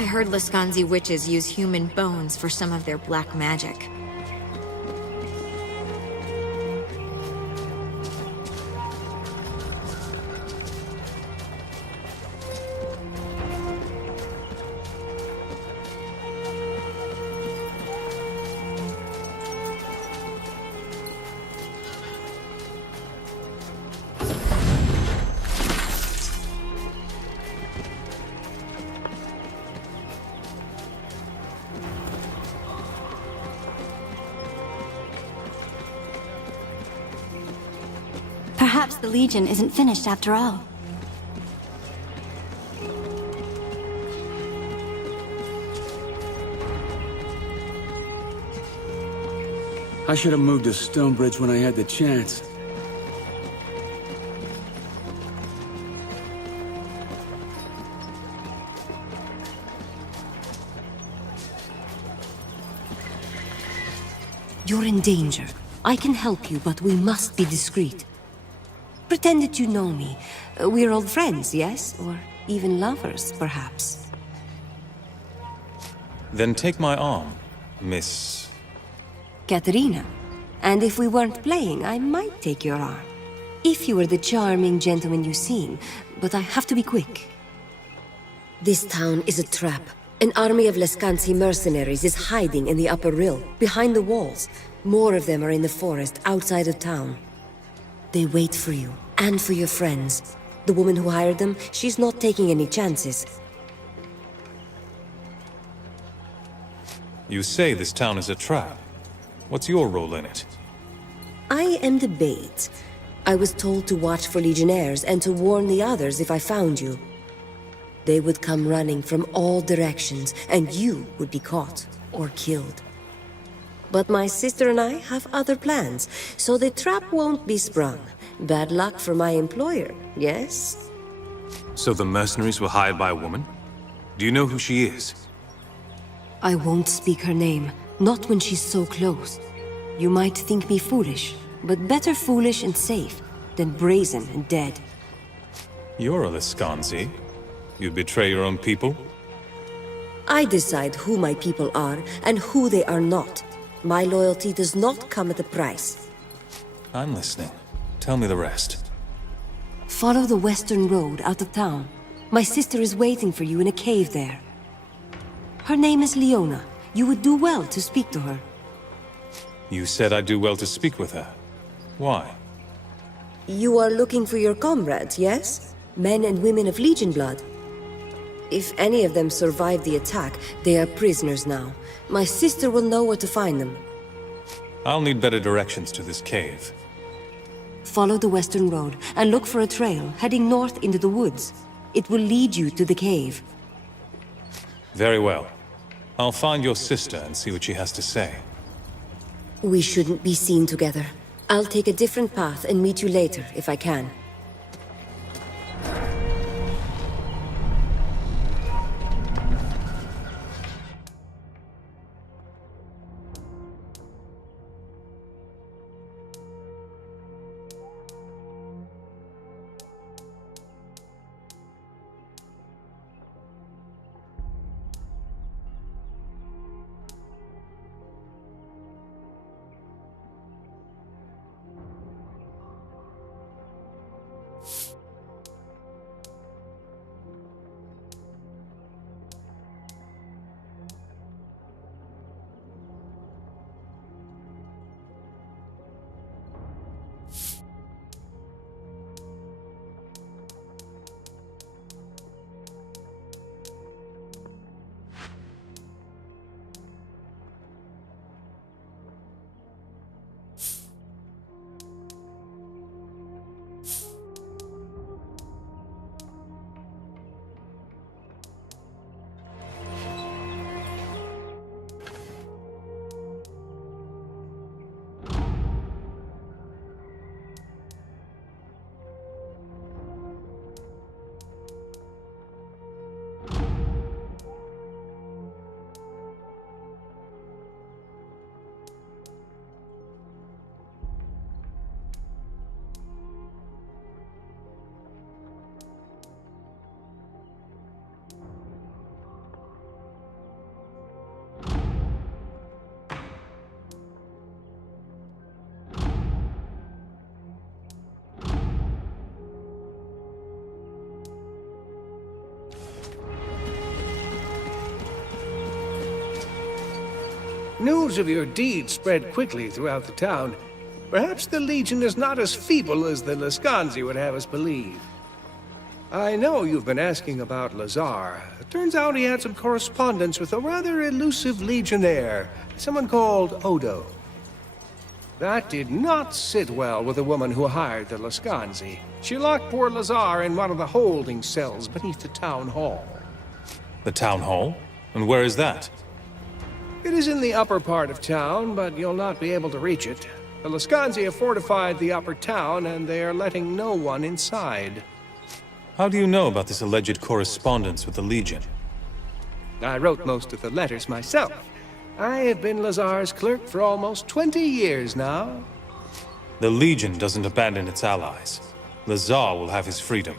I heard Laskanzi witches use human bones for some of their black magic. Perhaps the Legion isn't finished after all. I should have moved to Stonebridge when I had the chance. You're in danger. I can help you, but we must be discreet. Pretend that you know me. We're old friends, yes? Or even lovers, perhaps. Then take my arm, Miss... Katerina. And if we weren't playing, I might take your arm. If you were the charming gentleman you seem, but I have to be quick. This town is a trap. An army of Laskanzi mercenaries is hiding in the upper rill, behind the walls. More of them are in the forest, outside of town. They wait for you, and for your friends. The woman who hired them, she's not taking any chances. You say this town is a trap. What's your role in it? I am the bait. I was told to watch for legionnaires and to warn the others if I found you. They would come running from all directions, and you would be caught or killed. But my sister and I have other plans, so the trap won't be sprung. Bad luck for my employer, yes? So the mercenaries were hired by a woman? Do you know who she is? I won't speak her name, not when she's so close. You might think me foolish, but better foolish and safe than brazen and dead. You're a Laskanzi. You betray your own people? I decide who my people are and who they are not. My loyalty does not come at a price. I'm listening. Tell me the rest. Follow the western road out of town. My sister is waiting for you in a cave there. Her name is Leona. You would do well to speak to her. You said I'd do well to speak with her. Why? You are looking for your comrades, yes? Men and women of Legion blood. If any of them survived the attack, they are prisoners now. My sister will know where to find them. I'll need better directions to this cave. Follow the western road and look for a trail heading north into the woods. It will lead you to the cave. Very well. I'll find your sister and see what she has to say. We shouldn't be seen together. I'll take a different path and meet you later, if I can. News of your deeds spread quickly throughout the town. Perhaps the Legion is not as feeble as the Lascanzi would have us believe. I know you've been asking about Lazar. It turns out he had some correspondence with a rather elusive legionnaire, someone called Odo. That did not sit well with the woman who hired the Lascanzi. She locked poor Lazar in one of the holding cells beneath the town hall. The town hall? And where is that? It is in the upper part of town, but you'll not be able to reach it. The Lascanzi have fortified the upper town, and they are letting no one inside. How do you know about this alleged correspondence with the Legion? I wrote most of the letters myself. I have been Lazar's clerk for almost 20 years now. The Legion doesn't abandon its allies. Lazar will have his freedom.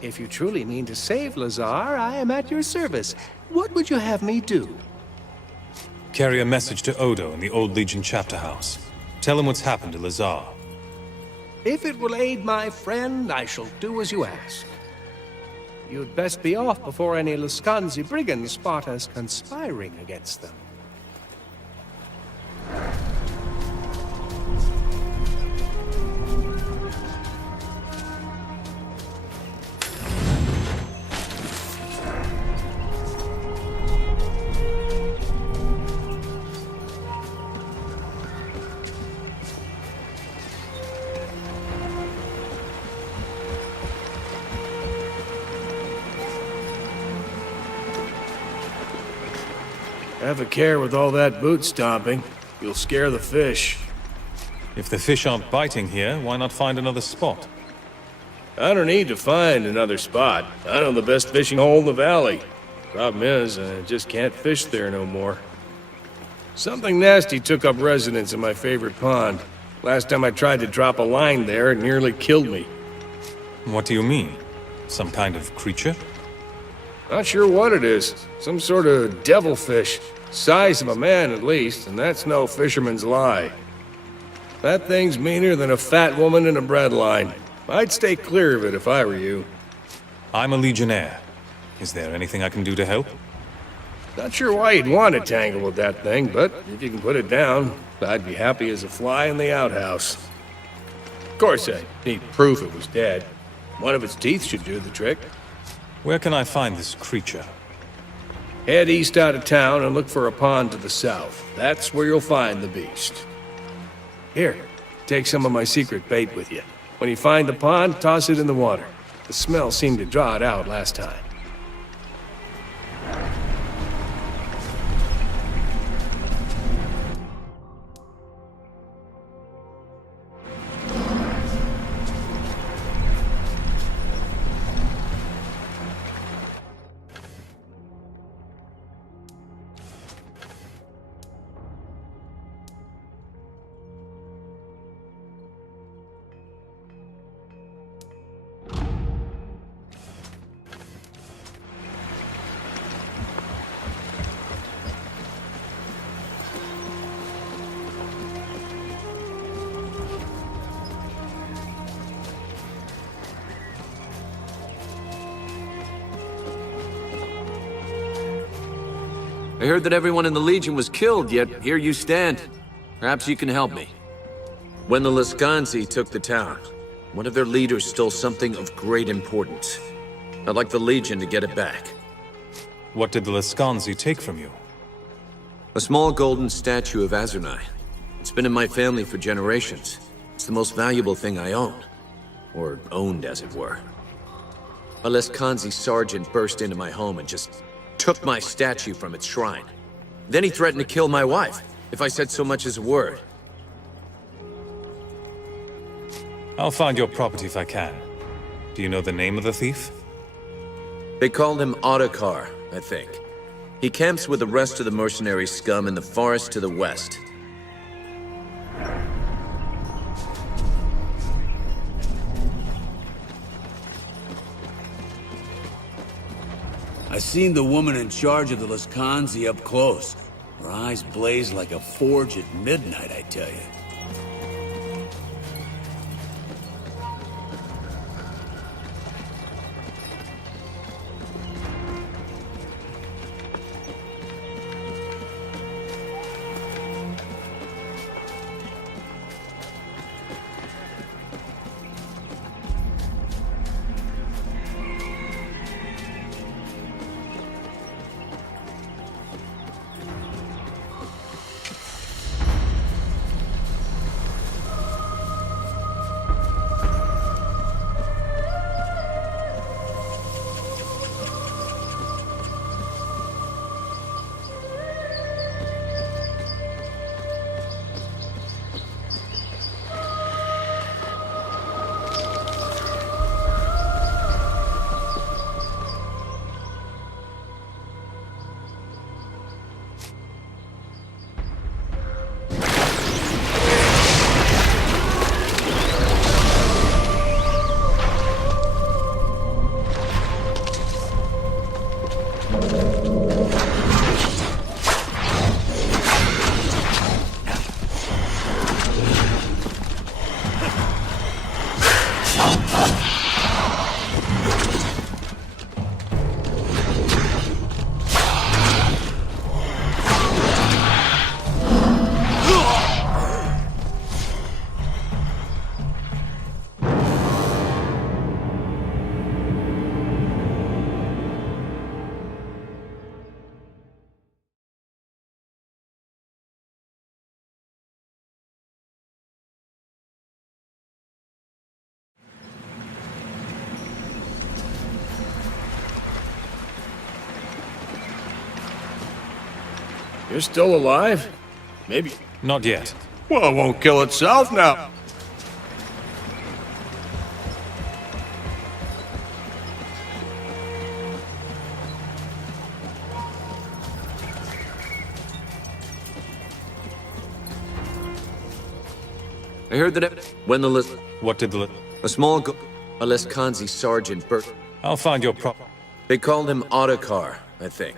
If you truly mean to save Lazar, I am at your service. What would you have me do? Carry a message to Odo in the Old Legion chapter house. Tell him what's happened to Lazar. If it will aid my friend, I shall do as you ask. You'd best be off before any Lascanzi brigands spot us conspiring against them. Have a care with all that boot stomping. You'll scare the fish. If the fish aren't biting here, why not find another spot? I don't need to find another spot. I know the best fishing hole in the valley. Problem is, I just can't fish there no more. Something nasty took up residence in my favorite pond. Last time I tried to drop a line there, it nearly killed me. What do you mean? Some kind of creature? Not sure what it is. Some sort of devilfish. Size of a man, at least, and that's no fisherman's lie. That thing's meaner than a fat woman in a bread line. I'd stay clear of it if I were you. I'm a Legionnaire. Is there anything I can do to help? Not sure why you'd want to tangle with that thing, but if you can put it down, I'd be happy as a fly in the outhouse. Of course, I need proof it was dead. One of its teeth should do the trick. Where can I find this creature? Head east out of town and look for a pond to the south. That's where you'll find the beast. Here, take some of my secret bait with you. When you find the pond, toss it in the water. The smell seemed to draw it out last time. I heard that everyone in the Legion was killed, yet here you stand. Perhaps you can help me. When the Lascanzi took the town, one of their leaders stole something of great importance. I'd like the Legion to get it back. What did the Lascanzi take from you? A small golden statue of Azurnai. It's been in my family for generations. It's the most valuable thing I own. Or owned, as it were. A Lascanzi sergeant burst into my home and just took my statue from its shrine. Then he threatened to kill my wife if I said so much as a word. I'll find your property if I can. Do you know the name of the thief? They called him Ottokar, I think. He camps with the rest of the mercenary scum in the forest to the west. I seen the woman in charge of the Lascanzi up close. Her eyes blaze like a forge at midnight, I tell you. You're still alive? Maybe. Not yet. Well, it won't kill itself now. I heard that when the What did the... a small a Leskanzi sergeant Bert. I'll find your prop... They called him Ottokar, I think.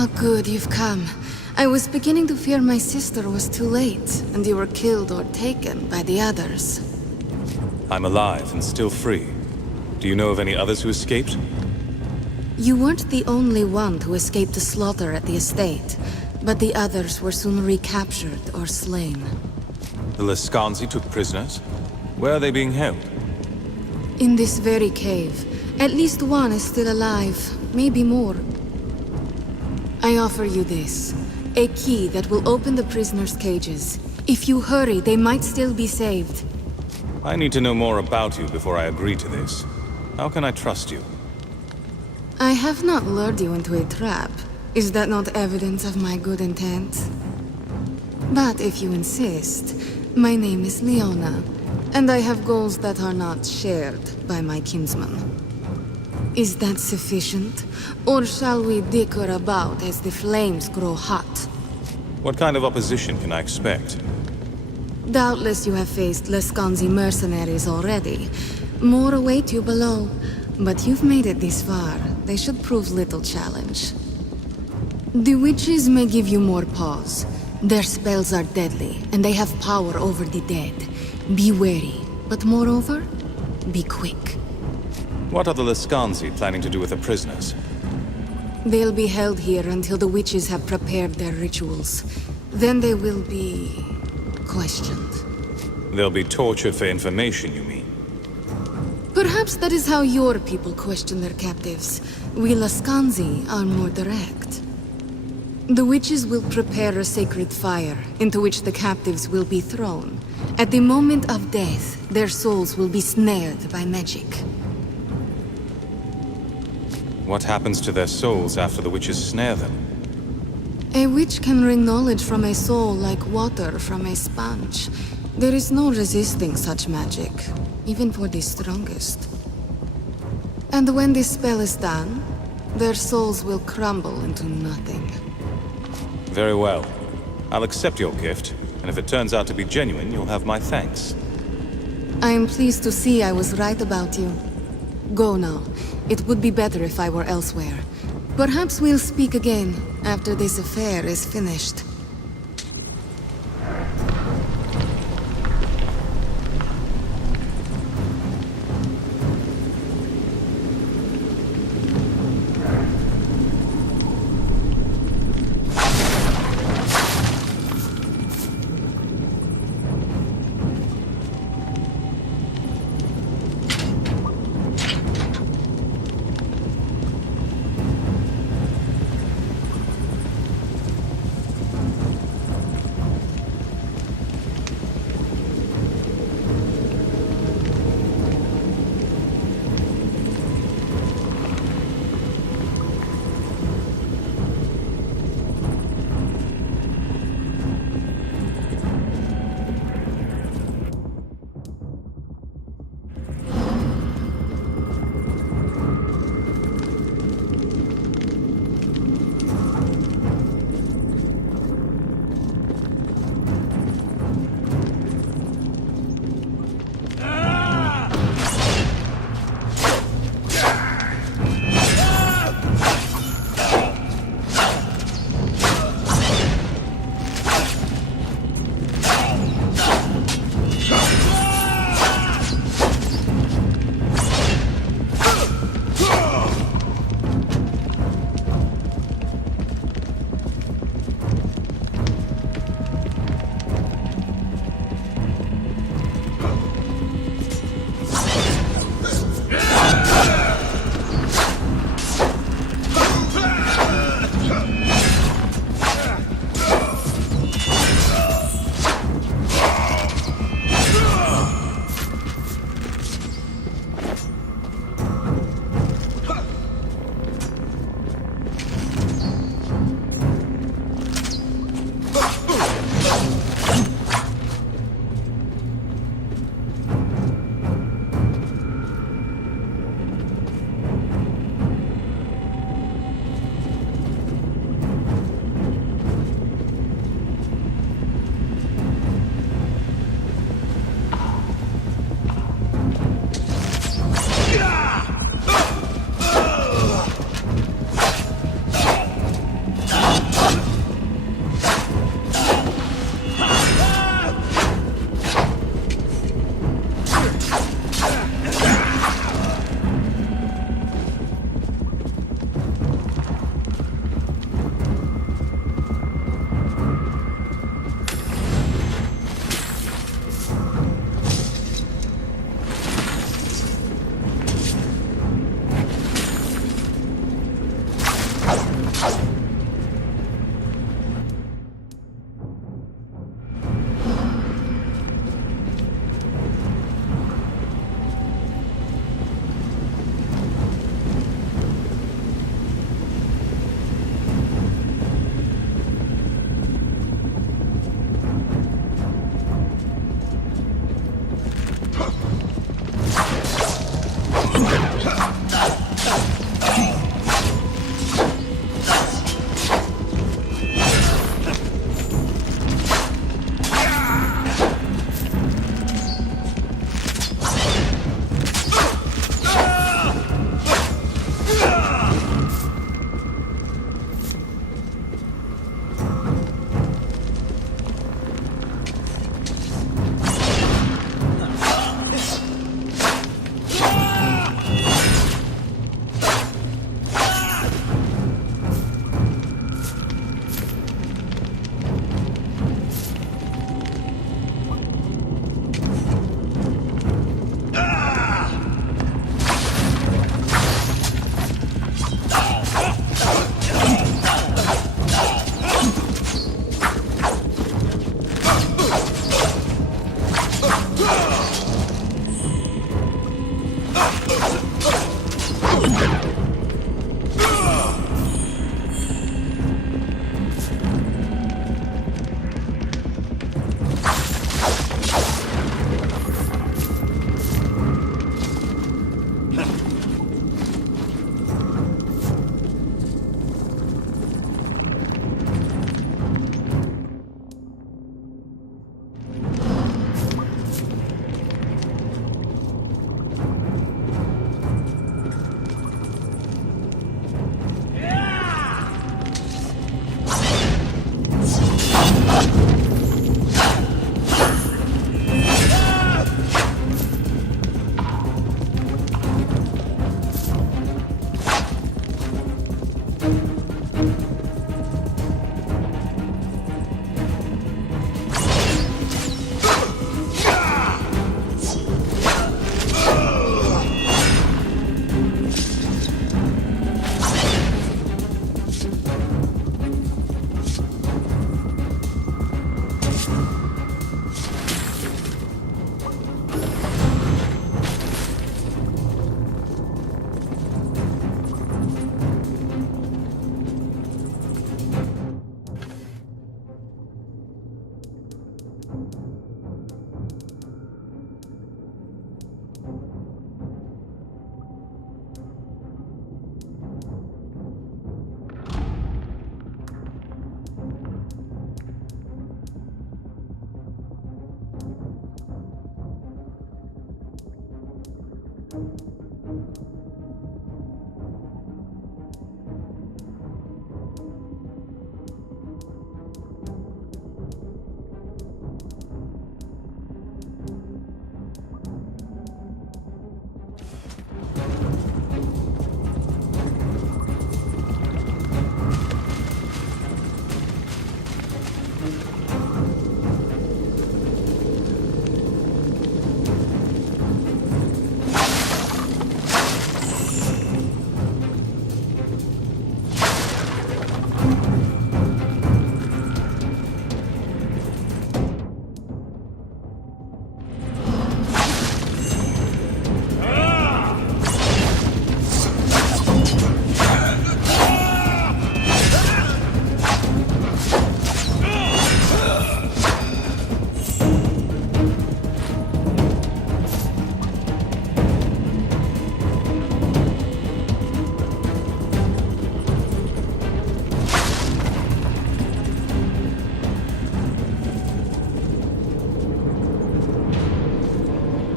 Oh, good, you've come. I was beginning to fear my sister was too late, and you were killed or taken by the others. I'm alive and still free. Do you know of any others who escaped? You weren't the only one who escaped the slaughter at the estate, but the others were soon recaptured or slain. The Lascanzi took prisoners? Where are they being held? In this very cave. At least one is still alive, maybe more. I offer you this. A key that will open the prisoners' cages. If you hurry, they might still be saved. I need to know more about you before I agree to this. How can I trust you? I have not lured you into a trap. Is that not evidence of my good intent? But if you insist, my name is Leona, and I have goals that are not shared by my kinsman. Is that sufficient? Or shall we dicker about as the flames grow hot? What kind of opposition can I expect? Doubtless you have faced Lascanzi mercenaries already. More await you below, but you've made it this far. They should prove little challenge. The witches may give you more pause. Their spells are deadly, and they have power over the dead. Be wary, but moreover, be quick. What are the Lascanzi planning to do with the prisoners? They'll be held here until the witches have prepared their rituals. Then they will be questioned. They'll be tortured for information, you mean? Perhaps that is how your people question their captives. We Lascanzi are more direct. The witches will prepare a sacred fire, into which the captives will be thrown. At the moment of death, their souls will be snared by magic. What happens to their souls after the witches snare them? A witch can wring knowledge from a soul like water from a sponge. There is no resisting such magic, even for the strongest. And when this spell is done, their souls will crumble into nothing. Very well. I'll accept your gift, and if it turns out to be genuine, you'll have my thanks. I am pleased to see I was right about you. Go now. It would be better if I were elsewhere. Perhaps we'll speak again after this affair is finished.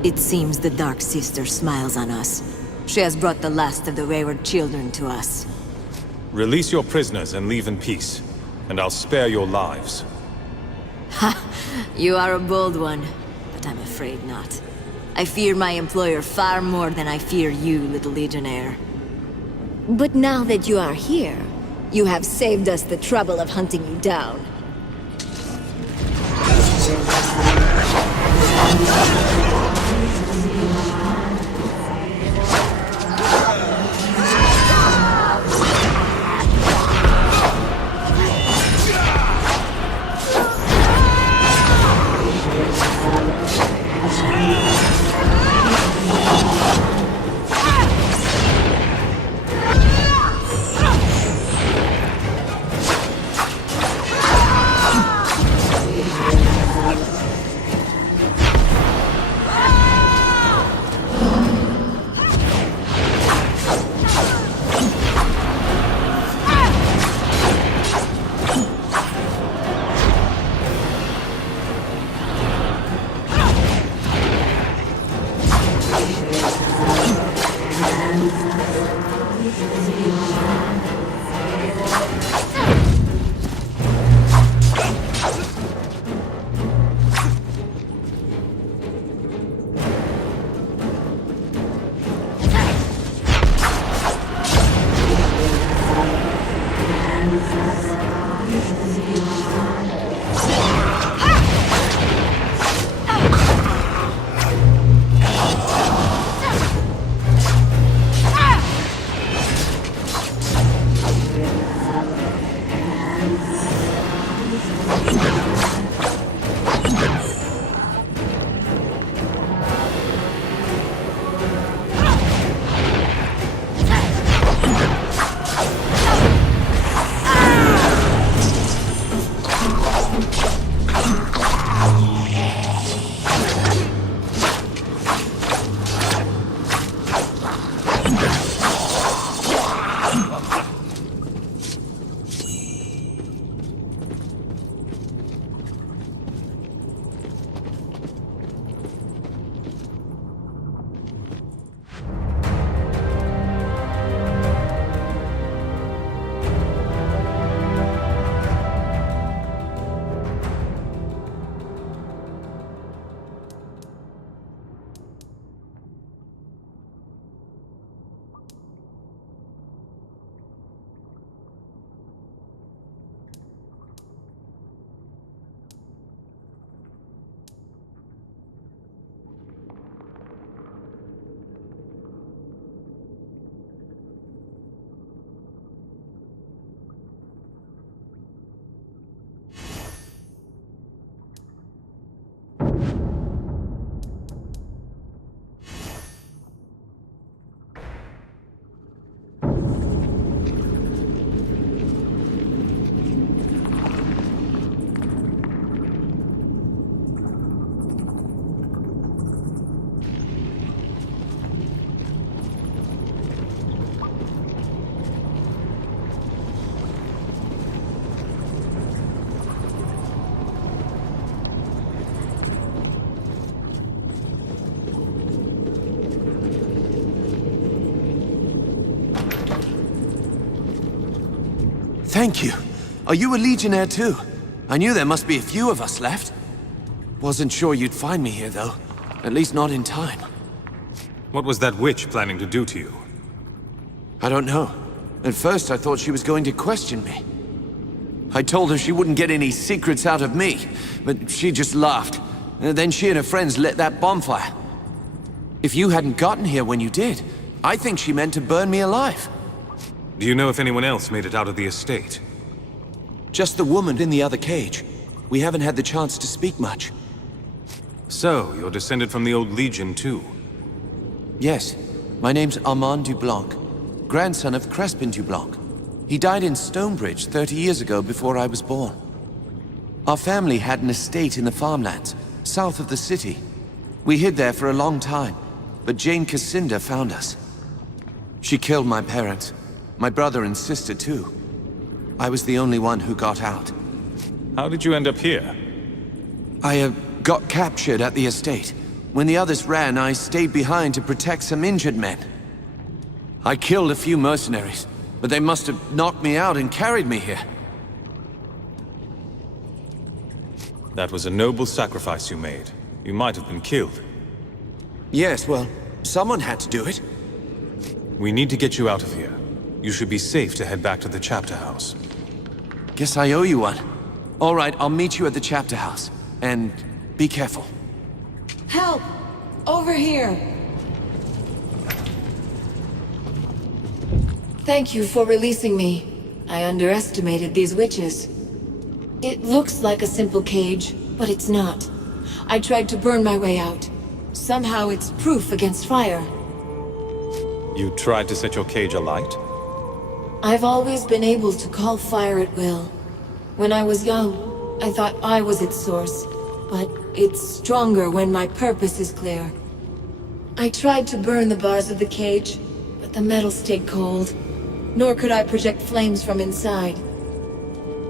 It seems the Dark Sister smiles on us. She has brought the last of the wayward children to us. Release your prisoners and leave in peace, and I'll spare your lives. Ha! You are a bold one, but I'm afraid not. I fear my employer far more than I fear you, little Legionnaire. But now that you are here, you have saved us the trouble of hunting you down. Thank you. Are you a Legionnaire too? I knew there must be a few of us left. Wasn't sure you'd find me here, though. At least not in time. What was that witch planning to do to you? I don't know. At first, I thought she was going to question me. I told her she wouldn't get any secrets out of me, but she just laughed. And then she and her friends lit that bonfire. If you hadn't gotten here when you did, I think she meant to burn me alive. Do you know if anyone else made it out of the estate? Just the woman in the other cage. We haven't had the chance to speak much. So, you're descended from the old Legion too? Yes. My name's Armand Dublanc, grandson of Crespin Dublanc. He died in Stonebridge 30 years ago before I was born. Our family had an estate in the farmlands, south of the city. We hid there for a long time, but Jane Cassinda found us. She killed my parents, my brother and sister too. I was the only one who got out. How did you end up here? I got captured at the estate. When the others ran, I stayed behind to protect some injured men. I killed a few mercenaries, but they must have knocked me out and carried me here. That was a noble sacrifice you made. You might have been killed. Yes, well, someone had to do it. We need to get you out of here. You should be safe to head back to the chapter house. Guess I owe you one. All right, I'll meet you at the chapter house. And be careful. Help! Over here! Thank you for releasing me. I underestimated these witches. It looks like a simple cage, but it's not. I tried to burn my way out. Somehow it's proof against fire. You tried to set your cage alight? I've always been able to call fire at will. When I was young, I thought I was its source, but it's stronger when my purpose is clear. I tried to burn the bars of the cage, but the metal stayed cold, nor could I project flames from inside.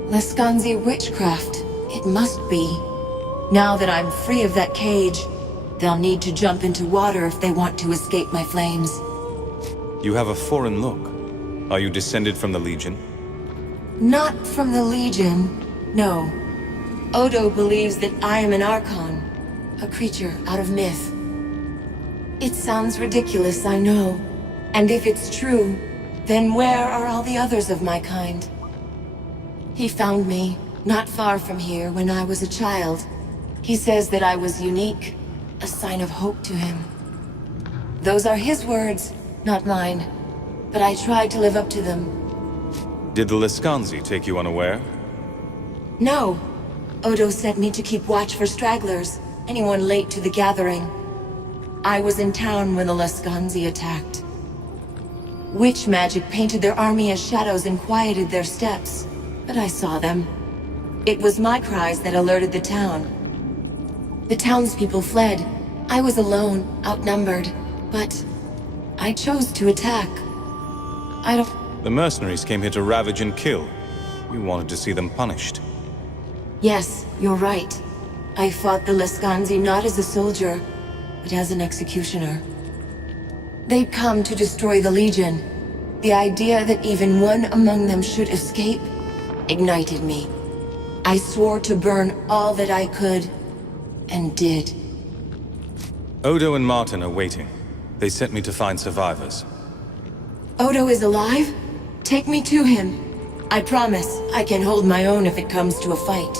Laskanzi witchcraft, it must be. Now that I'm free of that cage, they'll need to jump into water if they want to escape my flames. You have a foreign look. Are you descended from the Legion? Not from the Legion, no. Odo believes that I am an Archon, a creature out of myth. It sounds ridiculous, I know. And if it's true, then where are all the others of my kind? He found me, not far from here, when I was a child. He says that I was unique, a sign of hope to him. Those are his words, not mine. But I tried to live up to them. Did the Laskanzi take you unaware? No. Odo sent me to keep watch for stragglers, anyone late to the gathering. I was in town when the Laskanzi attacked. Witch magic painted their army as shadows and quieted their steps, but I saw them. It was my cries that alerted the town. The townspeople fled. I was alone, outnumbered, but I chose to attack. The mercenaries came here to ravage and kill. You wanted to see them punished. Yes, you're right. I fought the Laskanzi not as a soldier, but as an executioner. They'd come to destroy the Legion. The idea that even one among them should escape ignited me. I swore to burn all that I could, and did. Odo and Martin are waiting. They sent me to find survivors. Odo is alive? Take me to him. I promise I can hold my own if it comes to a fight.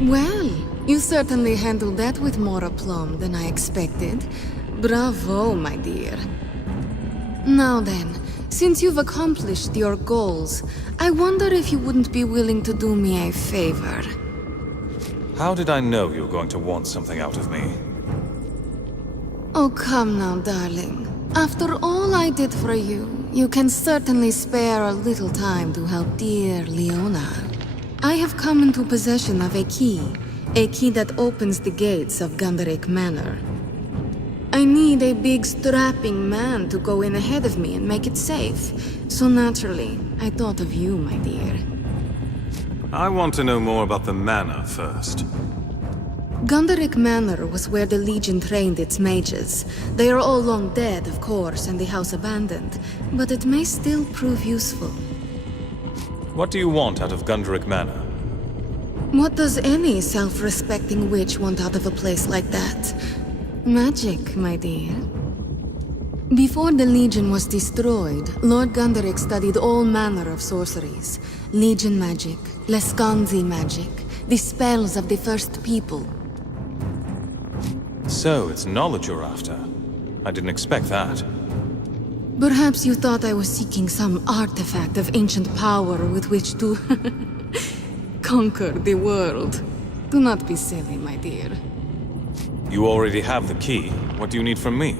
Well, you certainly handled that with more aplomb than I expected. Bravo, my dear. Now then, since you've accomplished your goals, I wonder if you wouldn't be willing to do me a favor. How did I know you were going to want something out of me? Oh, come now, darling. After all I did for you, you can certainly spare a little time to help dear Leona. I have come into possession of a key that opens the gates of Gunderic Manor. I need a big strapping man to go in ahead of me and make it safe. So naturally, I thought of you, my dear. I want to know more about the manor first. Gunderic Manor was where the Legion trained its mages. They are all long dead, of course, and the house abandoned, but it may still prove useful. What do you want out of Gunderic Manor? What does any self-respecting witch want out of a place like that? Magic, my dear. Before the Legion was destroyed, Lord Gunderic studied all manner of sorceries. Legion magic, Lescanzi magic, the spells of the First People. So, it's knowledge you're after. I didn't expect that. Perhaps you thought I was seeking some artifact of ancient power with which to conquer the world. Do not be silly, my dear. You already have the key. What do you need from me?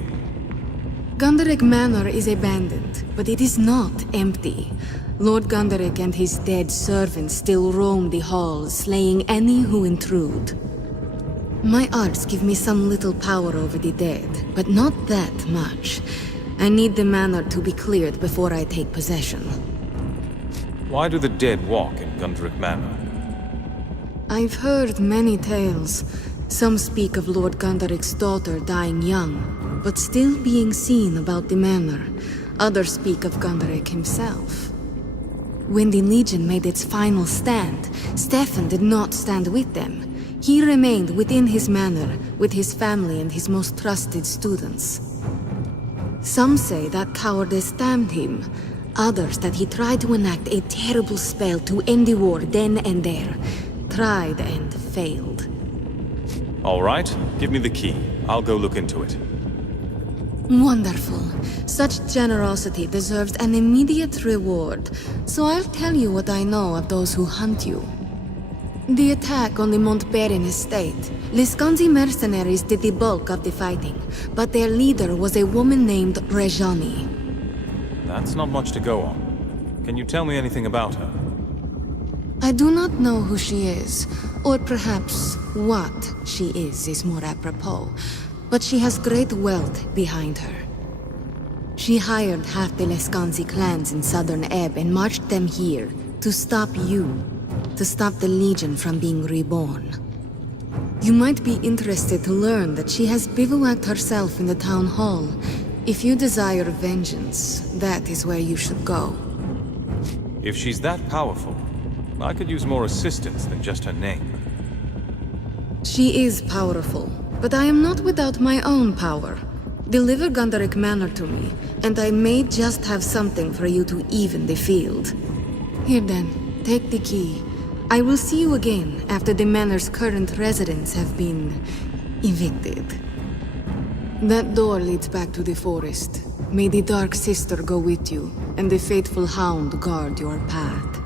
Gunderic Manor is abandoned, but it is not empty. Lord Gunderic and his dead servants still roam the halls, slaying any who intrude. My arts give me some little power over the dead, but not that much. I need the manor to be cleared before I take possession. Why do the dead walk in Gunderic Manor? I've heard many tales. Some speak of Lord Gunderic's daughter dying young, but still being seen about the manor. Others speak of Gunderic himself. When the Legion made its final stand, Stefan did not stand with them. He remained within his manor, with his family and his most trusted students. Some say that cowardice damned him. Others that he tried to enact a terrible spell to end the war then and there. Tried and failed. All right, give me the key. I'll go look into it. Wonderful. Such generosity deserves an immediate reward, so I'll tell you what I know of those who hunt you. The attack on the Montbarren estate. Lescanzi mercenaries did the bulk of the fighting, but their leader was a woman named Rejani. That's not much to go on. Can you tell me anything about her? I do not know who she is, or perhaps what she is more apropos, but she has great wealth behind her. She hired half the Lescanzi clans in southern Ebb and marched them here to stop you, to stop the Legion from being reborn. You might be interested to learn that she has bivouacked herself in the town hall. If you desire vengeance, that is where you should go. If she's that powerful, I could use more assistance than just her name. She is powerful, but I am not without my own power. Deliver Gunderic Manor to me, and I may just have something for you to even the field. Here then, take the key. I will see you again after the manor's current residents have been evicted. That door leads back to the forest. May the Dark Sister go with you, and the faithful hound guard your path.